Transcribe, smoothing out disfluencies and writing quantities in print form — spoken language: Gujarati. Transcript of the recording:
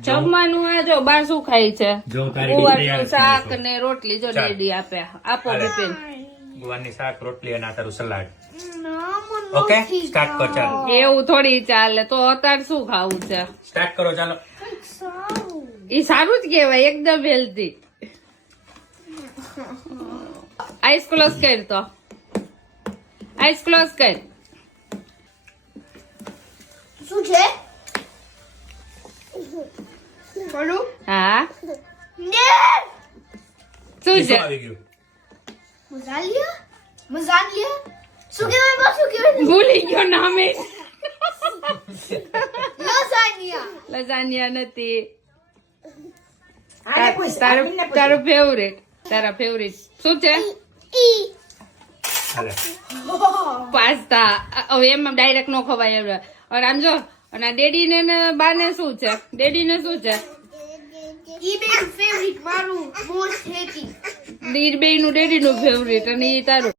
જમવાનું આ જો બાર શું ખાય છે જો તારી ગુવારનું શાક ને રોટલી જો રેડી આપે આપો બિપિન ગુવારની શાક રોટલી અને આ તારું સલાડ ઓકે સ્ટાર્ટ કર ચાલો એવું થોડી ચાલે તો અત્યારે શું ખાવું છે સ્ટાર્ટ કરો ચાલો એ સારું જ કેવાય એકદમ હેલ્ધી આઈસ ક્લોઝ કર તો આઈસ ક્લોઝ કર શું છે હા શું શું છે આવી ગયું મજા લ્યા શું કહેવાય પાછું કહેવાય ભૂલી ગયો નામે લઝાનિયા લઝાનિયા નથી તારું તારા ફેવરેટ શું છે હાલે પાસ્તા હવે એમાં ડાયરેક્ટ નો ખવાય હવે અને આમ જો અને ડેડી ને બાને શું છે ડેડી ને શું છે ઈ બે ફેવરિટ મારું મોસ્ટ હેટી બે નું ડેડી નું ફેવરેટ અને ઈ તારું